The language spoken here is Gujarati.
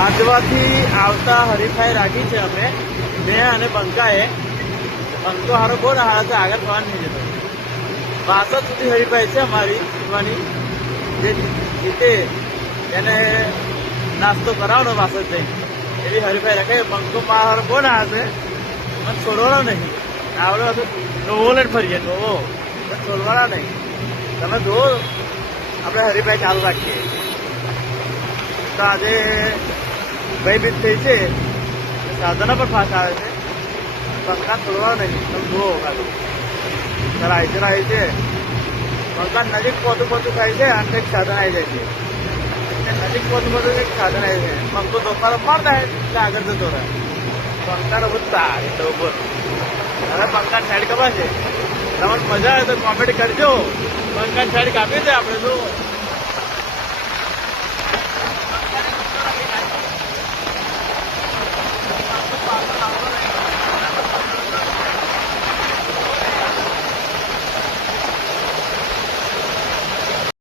આજવાથી આવતા હરીફાઈ રાખી છે અમે મેં અને બંકાએ. બંકો હારો બહુ હારા છે, આગળ થવા નહીં જતો. 62 સુધી હરીફાઈ છે અમારી જીતવાની. જે જીતે એને નાસ્તો કરાવવાનો 62 જઈને એવી હરીફાઈ રખાય. બંકો મારા હારો બહુ ના હશે, મને છોડવાનો નહીં. આવડો હતો નવો લઈને ફરીએ નવો, પણ છોડવાના નહીં. તમે જુઓ, આપણે હરીફાઈ ચાલુ રાખીએ. તો આજે ભયભીત થઈ છે, સાધનો પણ ફાસ્ટ આવે છે. પંખા છોડવા નહીં, તમે જુઓ ખાલી જરા આવી છે. પંખા નજીક પોતું થાય છે અને એક સાધન આવી જાય છે. નજીક પોતું એક સાધન આવી છે. પંખો દોપારો પણ થાય એટલે આગળ જતો રહે. પંખાનો વધતા એટલે ઉપર હવે પંખા સાઈડ કપાશે. તમને મજા આવે તો કોમેન્ટ કરજો. પંખા સાઈડ કાપી દે આપણે તો.